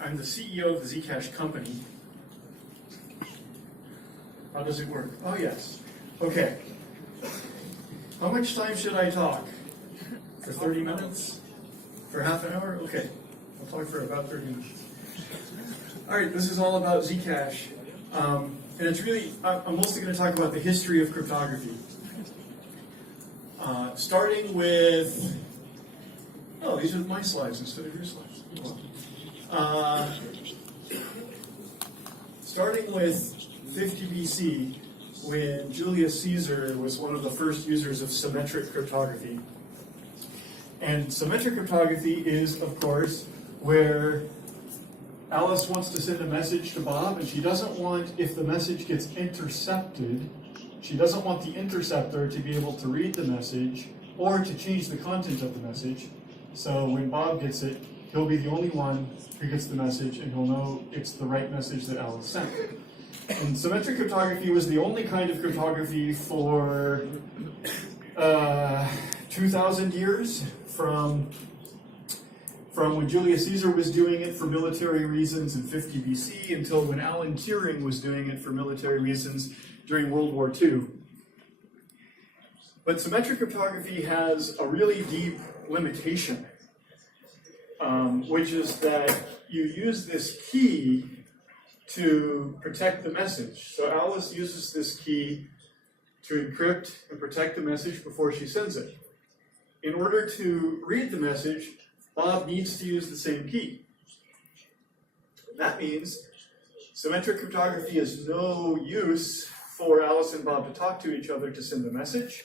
I'm the CEO of the Zcash company. How does it work? Oh, yes. Okay. How much time should I talk? For 30 minutes? For half an hour? Okay. I'll talk for about 30 minutes. All right, this is all about Zcash. And it's really, I'm mostly going to talk about the history of cryptography. Starting with, oh, these are my slides instead of your slides. Starting with 50 BC, when Julius Caesar was one of the first users of symmetric cryptography. And symmetric cryptography is, of course, where Alice wants to send a message to Bob, and she doesn't want, if the message gets intercepted, she doesn't want the interceptor to be able to read the message or to change the content of the message. So when Bob gets it, he'll be the only one who gets the message, and he'll know it's the right message that Alice sent. And symmetric cryptography was the only kind of cryptography for 2,000 years, from when Julius Caesar was doing it for military reasons in 50 BC until when Alan Turing was doing it for military reasons during World War II. But symmetric cryptography has a really deep limitation, which is that you use this key to protect the message. So Alice uses this key to encrypt and protect the message before she sends it. In order to read the message, Bob needs to use the same key. That means symmetric cryptography is no use for Alice and Bob to talk to each other to send the message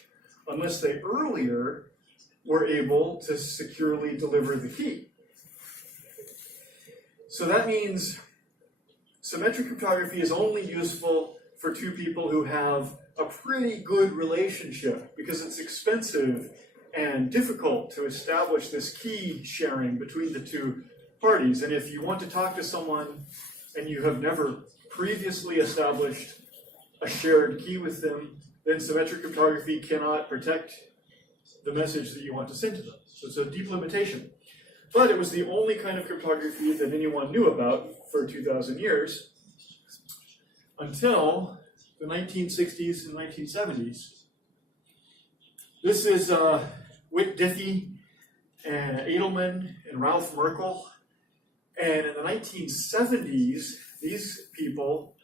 unless they earlier were able to securely deliver the key. So that means symmetric cryptography is only useful for two people who have a pretty good relationship, because it's expensive and difficult to establish this key sharing between the two parties. And if you want to talk to someone and you have never previously established a shared key with them, then symmetric cryptography cannot protect the message that you want to send to them. So it's a deep limitation. But it was the only kind of cryptography that anyone knew about for 2,000 years until the 1960s and 1970s. This is Whit Diffie and Edelman and Ralph Merkle. And in the 1970s, these people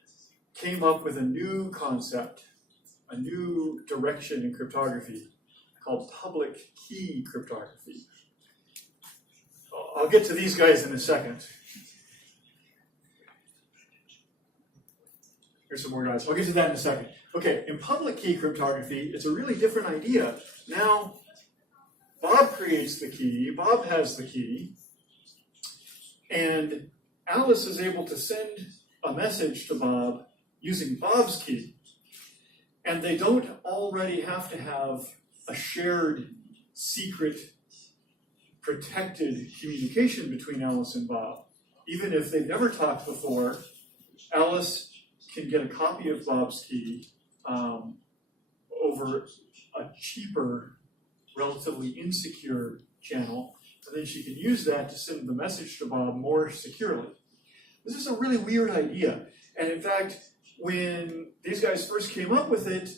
came up with a new concept, a new direction in cryptography called public key cryptography. I'll get to these guys in a second. Here's some more guys. I'll get to that in a second. Okay, in public key cryptography, it's a really different idea. Now, Bob creates the key, Bob has the key, and Alice is able to send a message to Bob using Bob's key. And they don't already have to have a shared, secret, protected communication between Alice and Bob. Even if they've never talked before, Alice can get a copy of Bob's key over a cheaper, relatively insecure channel, and then she can use that to send the message to Bob more securely. This is a really weird idea. And in fact, when these guys first came up with it,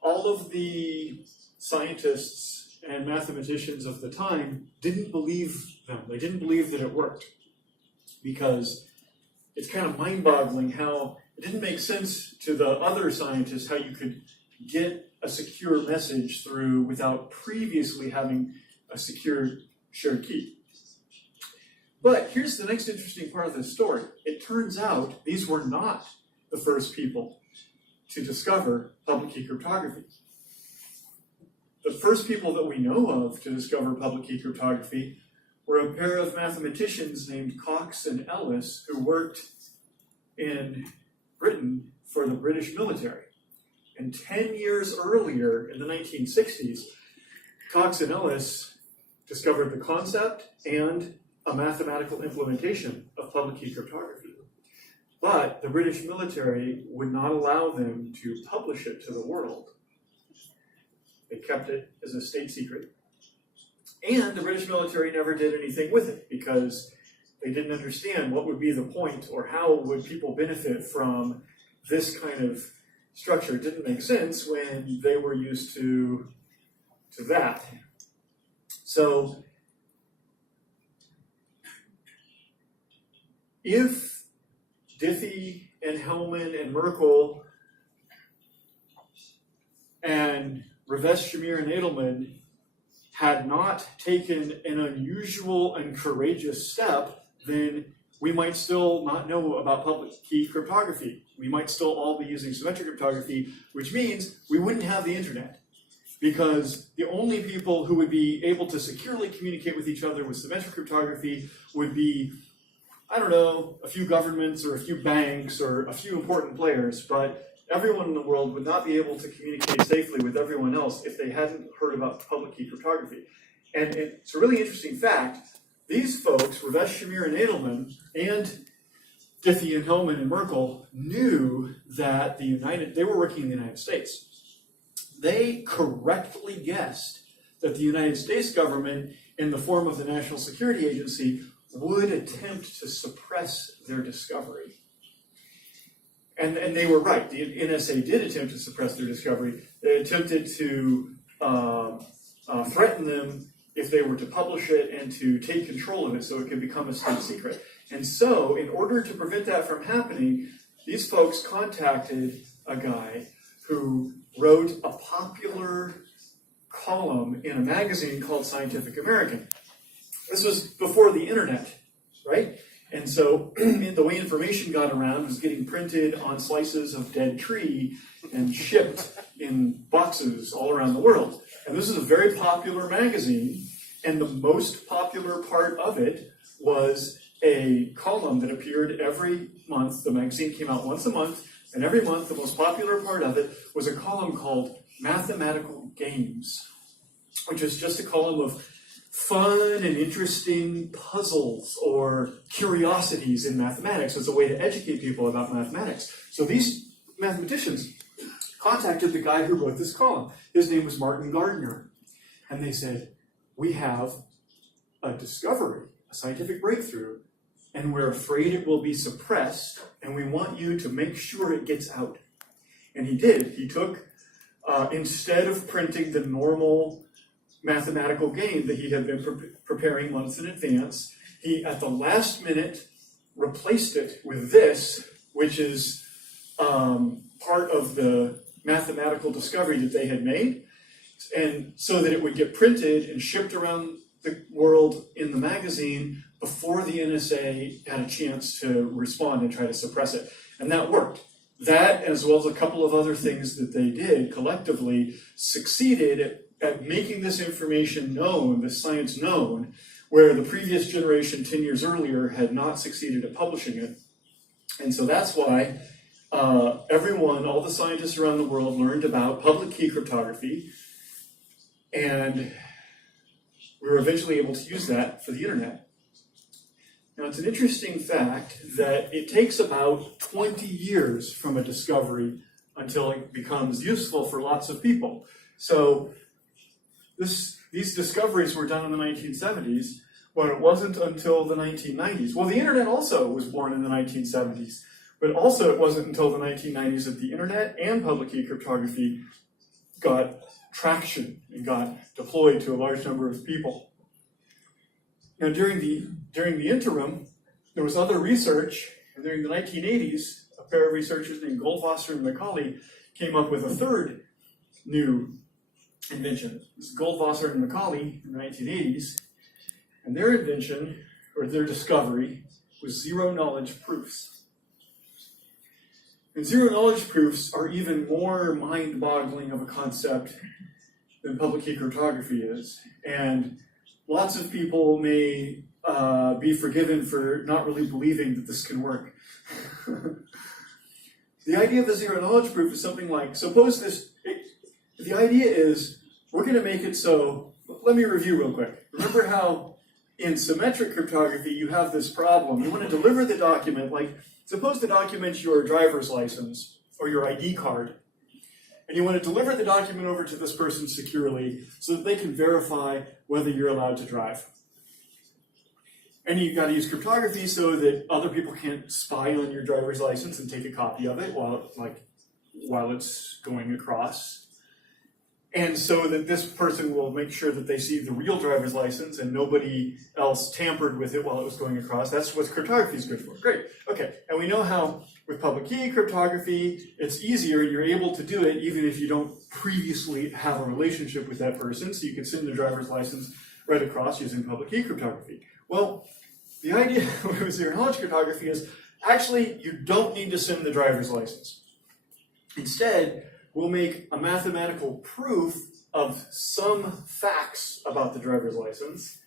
all of the scientists and mathematicians of the time didn't believe them. They didn't believe that it worked, because it's kind of mind-boggling how it didn't make sense to the other scientists how you could get a secure message through without previously having a secure shared key. But here's the next interesting part of this story. It turns out these were not the first people to discover public key cryptography. The first people that we know of to discover public key cryptography were a pair of mathematicians named Cox and Ellis, who worked in Britain for the British military. And 10 years earlier, in the 1960s, Cox and Ellis discovered the concept and a mathematical implementation of public key cryptography. But the British military would not allow them to publish it to the world. They kept it as a state secret. And the British military never did anything with it, because They didn't understand what would be the point or how would people benefit from this kind of structure. It didn't make sense when they were used to that. So if Diffie and Hellman and Merkle and Ravesh, Shamir, and Edelman had not taken an unusual and courageous step, then we might still not know about public key cryptography. We might still all be using symmetric cryptography, which means we wouldn't have the internet. Because the only people who would be able to securely communicate with each other with symmetric cryptography would be, I don't know, a few governments or a few banks or a few important players, but everyone in the world would not be able to communicate safely with everyone else if they hadn't heard about public key cryptography. And it's a really interesting fact. These folks, Ravesh, Shamir, and Edelman, and Diffie and Hellman and Merkle, knew that they were working in the United States. They correctly guessed that the United States government, in the form of the National Security Agency, would attempt to suppress their discovery. And they were right. The NSA did attempt to suppress their discovery. They attempted to threaten them if they were to publish it and to take control of it so it could become a state secret. And so, in order to prevent that from happening, these folks contacted a guy who wrote a popular column in a magazine called Scientific American. This was before the internet, right? And so the way information got around was getting printed on slices of dead tree and shipped in boxes all around the world. And this is a very popular magazine, and the most popular part of it was a column that appeared every month. The magazine came out once a month, and every month the most popular part of it was a column called Mathematical Games, which is just a column of fun and interesting puzzles or curiosities in mathematics as a way to educate people about mathematics. So these mathematicians contacted the guy who wrote this column. His name was Martin Gardner. And they said, we have a discovery, a scientific breakthrough, and we're afraid it will be suppressed, and we want you to make sure it gets out. And he did. He took, instead of printing the normal mathematical game that he had been preparing months in advance, he, at the last minute, replaced it with this, which is part of the mathematical discovery that they had made, and so that it would get printed and shipped around the world in the magazine before the NSA had a chance to respond and try to suppress it. And that worked. That, as well as a couple of other things that they did collectively, succeeded at making this information known, this science known, where the previous generation 10 years earlier had not succeeded at publishing it. And so that's why everyone, all the scientists around the world, learned about public key cryptography, and we were eventually able to use that for the internet. Now, it's an interesting fact that it takes about 20 years from a discovery until it becomes useful for lots of people. So these discoveries were done in the 1970s, but it wasn't until the 1990s. Well, the internet also was born in the 1970s, but also it wasn't until the 1990s that the internet and public key cryptography got traction and got deployed to a large number of people. Now, during the interim, there was other research, and during the 1980s, a pair of researchers named Goldwasser and Macaulay came up with a third new invention. This is Goldwasser and Macaulay in the 1980s, and their invention, or their discovery, was zero-knowledge proofs. And zero-knowledge proofs are even more mind-boggling of a concept than public key cryptography is. And lots of people may be forgiven for not really believing that this can work. The idea of a zero-knowledge proof is something like, suppose the idea is, we're going to make it so, let me review real quick. Remember how in symmetric cryptography you have this problem. You want to deliver the document, like, suppose the document's your driver's license or your ID card, and you want to deliver the document over to this person securely so that they can verify whether you're allowed to drive. And you've got to use cryptography so that other people can't spy on your driver's license and take a copy of it while it's going across. And so that this person will make sure that they see the real driver's license and nobody else tampered with it while it was going across. That's what cryptography is good for. Great. Okay. And we know how with public key cryptography, it's easier. You're able to do it even if you don't previously have a relationship with that person. So you can send the driver's license right across using public key cryptography. Well, the idea with zero knowledge cryptography is actually you don't need to send the driver's license. Instead, we'll make a mathematical proof of some facts about the driver's license,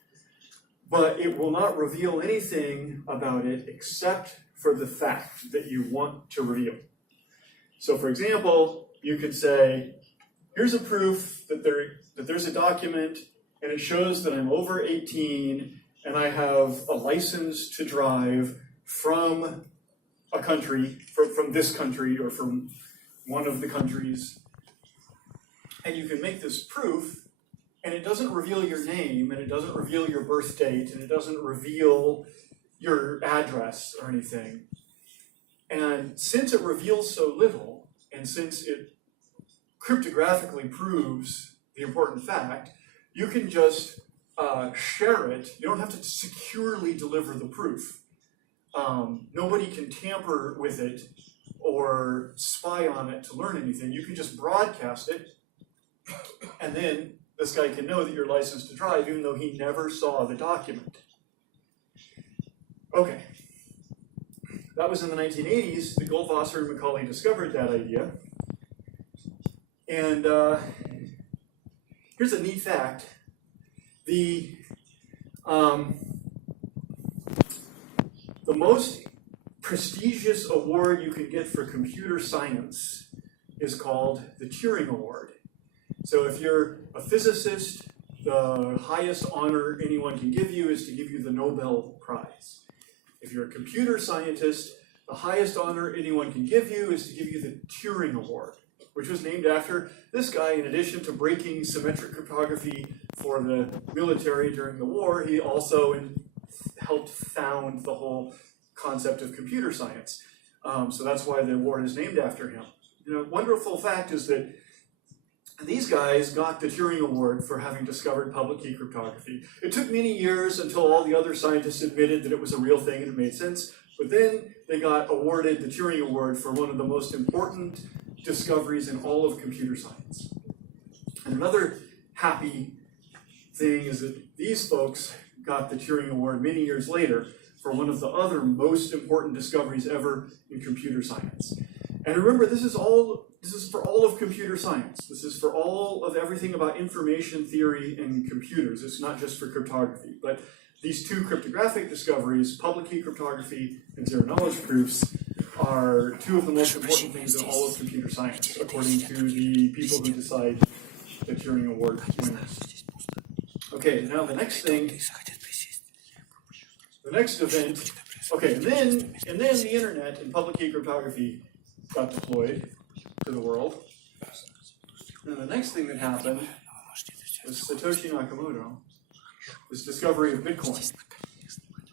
but it will not reveal anything about it except for the fact that you want to reveal. So for example, you could say, here's a proof that there's a document and it shows that I'm over 18 and I have a license to drive from a country, from this country or from one of the countries. And you can make this proof and it doesn't reveal your name and it doesn't reveal your birth date and it doesn't reveal your address or anything. And since it reveals so little and since it cryptographically proves the important fact, you can just share it. You don't have to securely deliver the proof. Nobody can tamper with it or spy on it to learn anything. You can just broadcast it, and then this guy can know that you're licensed to drive even though he never saw the document. Okay. That was in the 1980s that Goldwasser and Macaulay discovered that idea. And here's a neat fact. The most prestigious award you can get for computer science is called the Turing Award. So if you're a physicist, the highest honor anyone can give you is to give you the Nobel Prize. If you're a computer scientist, the highest honor anyone can give you is to give you the Turing Award, which was named after this guy. In addition to breaking symmetric cryptography for the military during the war, he also helped found the whole concept of computer science. So that's why the award is named after him. A wonderful fact is that these guys got the Turing Award for having discovered public key cryptography. It took many years until all the other scientists admitted that it was a real thing and it made sense, but then they got awarded the Turing Award for one of the most important discoveries in all of computer science. And another happy thing is that these folks got the Turing Award many years later for one of the other most important discoveries ever in computer science. And remember, this is for all of computer science. This is for all of everything about information theory and computers. It's not just for cryptography. But these two cryptographic discoveries, public key cryptography and zero knowledge proofs, are two of the most important things in all of computer science, according to the people who decide the Turing Award winners. Okay, now the next thing, the next event, okay, and then the internet and public key cryptography got deployed to the world. And the next thing that happened was Satoshi Nakamoto, his discovery of Bitcoin.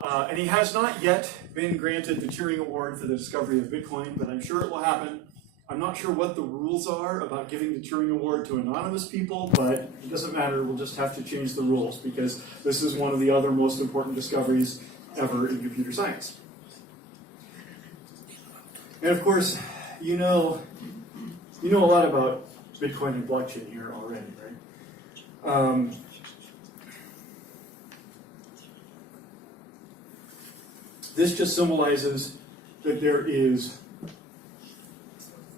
And he has not yet been granted the Turing Award for the discovery of Bitcoin, but I'm sure it will happen. I'm not sure what the rules are about giving the Turing Award to anonymous people, but it doesn't matter. We'll just have to change the rules because this is one of the other most important discoveries ever in computer science. And of course, you know a lot about Bitcoin and blockchain here already, right? This just symbolizes that there is,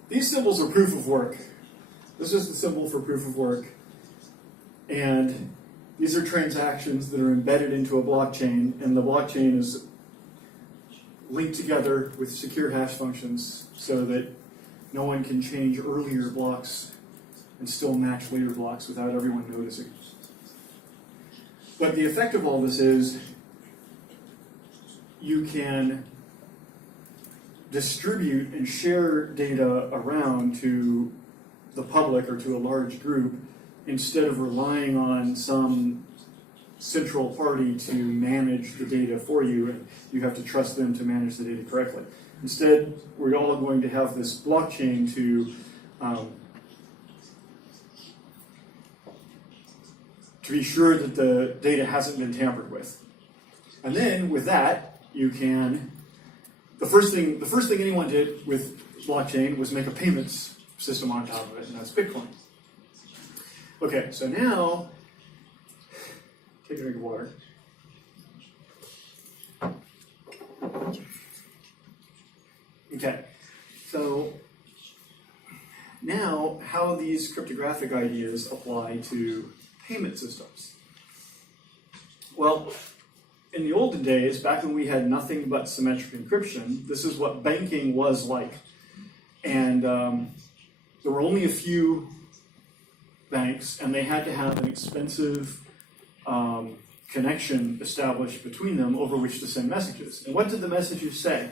these symbols are proof of work. This is the symbol for proof of work. And these are transactions that are embedded into a blockchain, and the blockchain is linked together with secure hash functions so that no one can change earlier blocks and still match later blocks without everyone noticing. But the effect of all this is you can distribute and share data around to the public or to a large group instead of relying on some central party to manage the data for you, and you have to trust them to manage the data correctly. Instead, we're all going to have this blockchain to be sure that the data hasn't been tampered with. And then with that, you can, the first thing anyone did with blockchain was make a payments system on top of it, and that's Bitcoin. Okay, so now, take a drink of water. Okay, so now how these cryptographic ideas apply to payment systems. Well, in the olden days, back when we had nothing but symmetric encryption, this is what banking was like. And there were only a few banks, and they had to have an expensive connection established between them over which to send messages. And what did the messages say?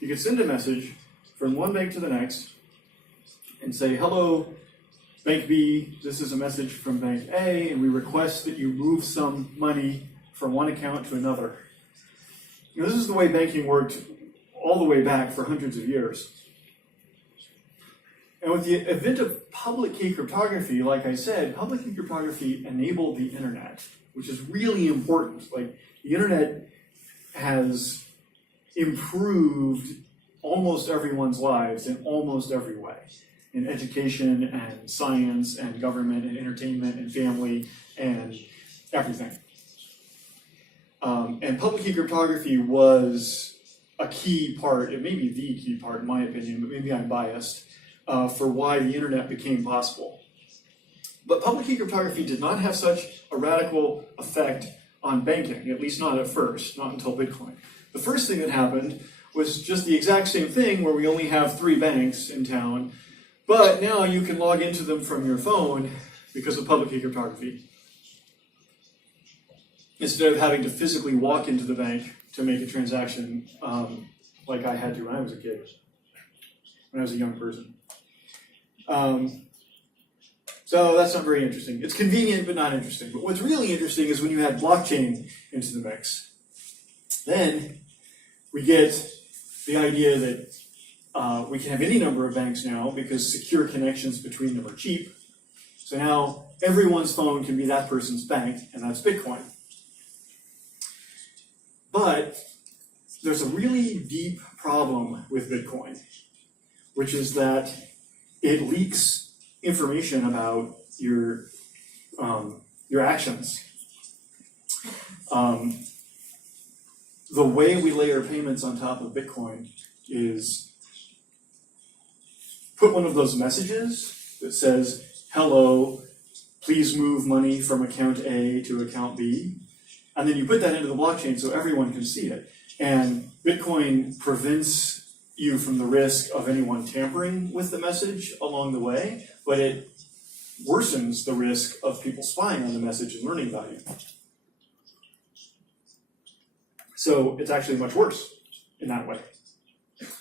You could send a message from one bank to the next and say, hello, Bank B, this is a message from Bank A, and we request that you move some money from one account to another. You know, this is the way banking worked all the way back for hundreds of years. And with the advent of public key cryptography, like I said, public key cryptography enabled the internet, which is really important. Like, the internet has improved almost everyone's lives in almost every way. In education and science and government and entertainment and family and everything. And public key cryptography was a key part, it may be the key part in my opinion, but maybe I'm biased, for why the internet became possible. But public key cryptography did not have such a radical effect on banking, at least not at first, not until Bitcoin. The first thing that happened was just the exact same thing where we only have 3 banks in town, but now you can log into them from your phone because of public key cryptography, instead of having to physically walk into the bank to make a transaction like I had to when I was a kid, when I was a young person. So that's not very interesting. It's convenient, but not interesting. But what's really interesting is when you add blockchain into the mix. Then we get the idea that we can have any number of banks now because secure connections between them are cheap. So now everyone's phone can be that person's bank, and that's Bitcoin. But there's a really deep problem with Bitcoin, which is that it leaks information about your actions. The way we layer payments on top of Bitcoin is put one of those messages that says, hello, please move money from account A to account B. And then you put that into the blockchain so everyone can see it. And Bitcoin prevents you from the risk of anyone tampering with the message along the way, but it worsens the risk of people spying on the message and learning about you. So it's actually much worse in that way.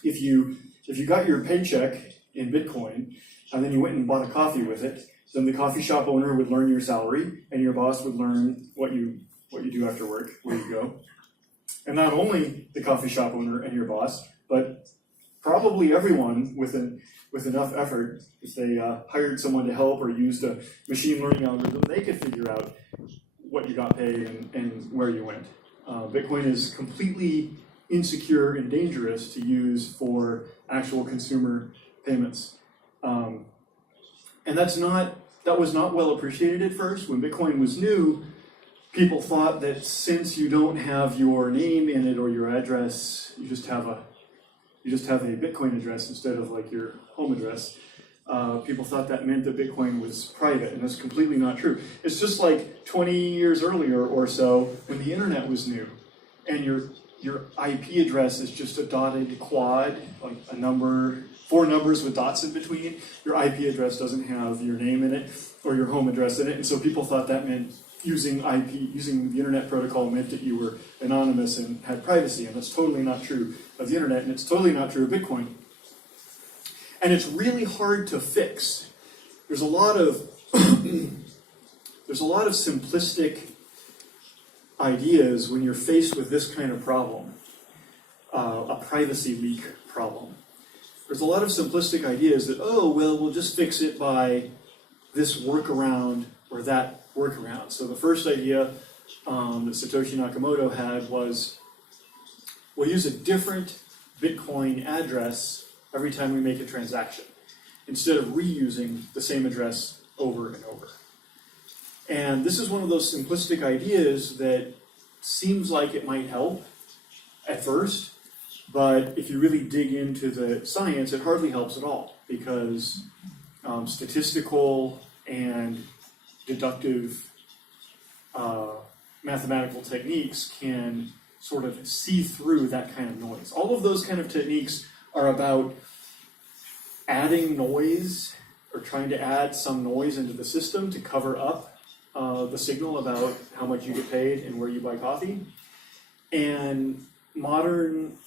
If you got your paycheck in Bitcoin and then you went and bought a coffee with it, then the coffee shop owner would learn your salary and your boss would learn what you do after work, where you go. And not only the coffee shop owner and your boss, but probably everyone with enough effort, if they hired someone to help or used a machine learning algorithm, they could figure out what you got paid and where you went. Bitcoin is completely insecure and dangerous to use for actual consumer payments. And that was not well appreciated at first. When Bitcoin was new, people thought that since you don't have your name in it or your address, you just have a Bitcoin address instead of like your home address. People thought that meant that Bitcoin was private, and that's completely not true. It's just like 20 years earlier or so when the internet was new, and your IP address is just a dotted quad, like a number, 4 numbers with dots in between. Your IP address doesn't have your name in it or your home address in it, and so people thought that meant using the internet protocol meant that you were anonymous and had privacy, and that's totally not true of the internet, and it's totally not true of Bitcoin. And it's really hard to fix. There's a lot of simplistic ideas when you're faced with this kind of problem, a privacy leak problem. There's a lot of simplistic ideas that, oh, well, we'll just fix it by this workaround or that workaround. So the first idea that Satoshi Nakamoto had was, we'll use a different Bitcoin address every time we make a transaction, instead of reusing the same address over and over. And this is one of those simplistic ideas that seems like it might help at first, but if you really dig into the science, it hardly helps at all, because statistical and deductive mathematical techniques can sort of see through that kind of noise. All of those kind of techniques are about adding noise, or trying to add some noise into the system to cover up the signal about how much you get paid and where you buy coffee. And modern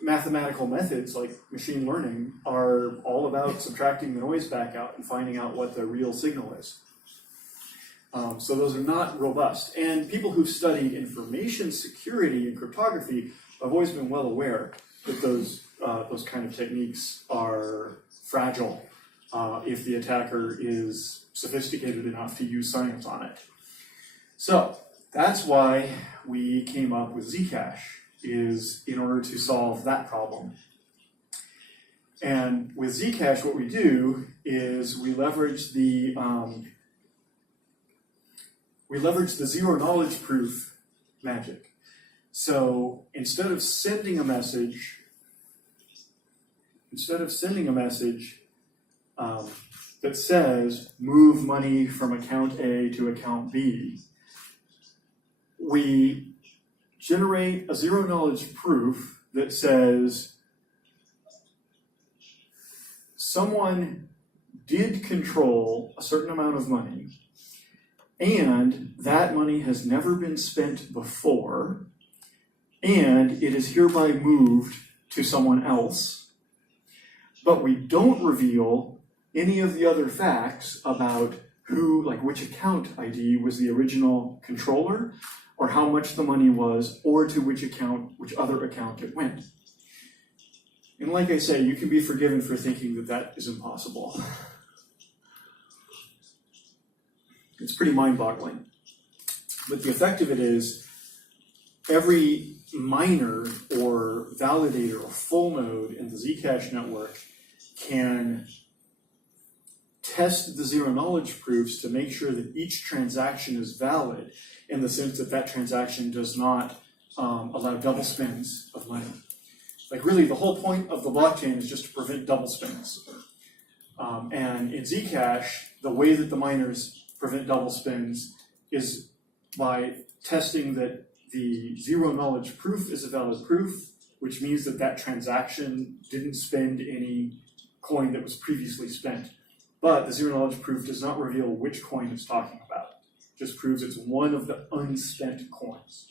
mathematical methods like machine learning are all about subtracting the noise back out and finding out what the real signal is. So those are not robust. And people who've studied information security and cryptography have always been well aware that those kind of techniques are fragile if the attacker is sophisticated enough to use science on it. So that's why we came up with Zcash, is in order to solve that problem. And with Zcash, what we do is we leverage the zero knowledge proof magic. So instead of sending a message that says move money from account A to account B, we generate a zero knowledge proof that says someone did control a certain amount of money, and that money has never been spent before, and it is hereby moved to someone else. But we don't reveal any of the other facts about who, like which account ID was the original controller, or how much the money was, or to which other account it went. And like I say, you can be forgiven for thinking that that is impossible. It's pretty mind-boggling. But the effect of it is, every miner or validator or full node in the Zcash network can test the zero knowledge proofs to make sure that each transaction is valid, in the sense that that transaction does not allow double spends of money. Like really, the whole point of the blockchain is just to prevent double spends. And in Zcash, the way that the miners prevent double spends is by testing that the zero knowledge proof is a valid proof, which means that that transaction didn't spend any coin that was previously spent. But the zero knowledge proof does not reveal which coin it's talking about. It just proves it's one of the unspent coins.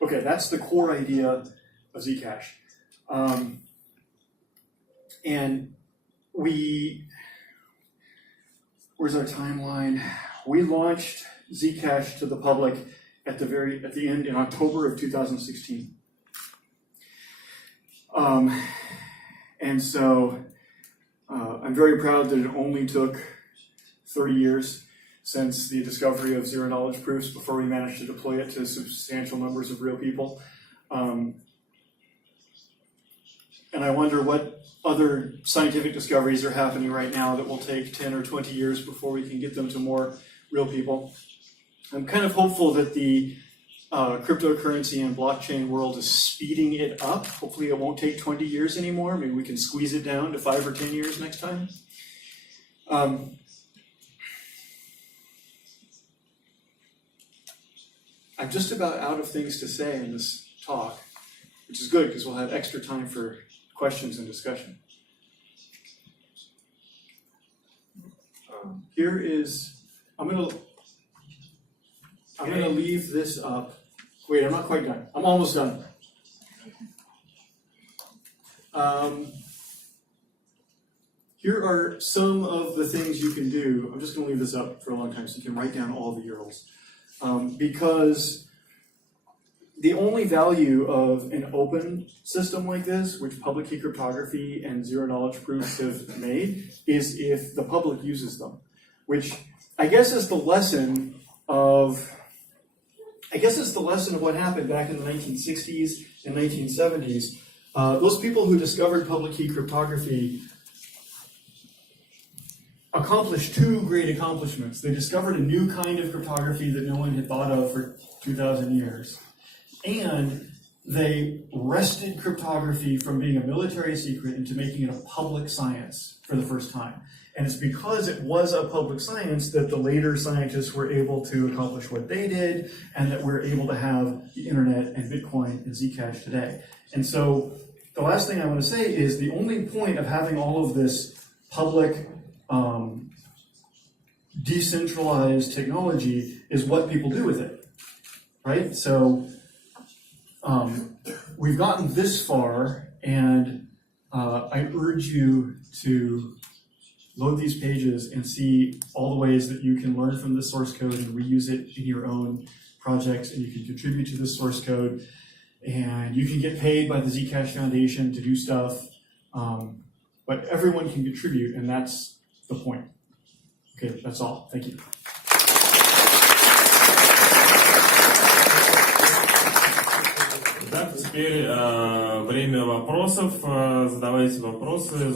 Okay, that's the core idea of Zcash. And where's our timeline? We launched Zcash to the public at the end in October of 2016. And so I'm very proud that it only took 30 years since the discovery of zero knowledge proofs before we managed to deploy it to substantial numbers of real people. And I wonder what other scientific discoveries are happening right now that will take 10 or 20 years before we can get them to more real people. I'm kind of hopeful that the cryptocurrency and blockchain world is speeding it up. Hopefully it won't take 20 years anymore. Maybe we can squeeze it down to 5 or 10 years next time. I'm just about out of things to say in this talk, which is good because we'll have extra time for questions and discussion. Here is, I'm gonna leave this up. Wait, I'm not quite done. I'm almost done. Here are some of the things you can do. I'm just going to leave this up for a long time so you can write down all the URLs. because the only value of an open system like this, which public key cryptography and zero-knowledge proofs have made, is if the public uses them, which I guess is the lesson of what happened back in the 1960s and 1970s. Those people who discovered public key cryptography accomplished two great accomplishments. They discovered a new kind of cryptography that no one had thought of for 2,000 years. And they wrested cryptography from being a military secret into making it a public science for the first time. And it's because it was a public science that the later scientists were able to accomplish what they did, and that we're able to have the internet and Bitcoin and Zcash today. And so the last thing I want to say is the only point of having all of this public decentralized technology is what people do with it, right? So we've gotten this far, and I urge you to load these pages and see all the ways that you can learn from the source code and reuse it in your own projects, and you can contribute to this source code, and you can get paid by the Zcash Foundation to do stuff, but everyone can contribute, and that's the point. Okay, that's all. Thank you. Да, теперь время вопросов. Задавайте вопросы.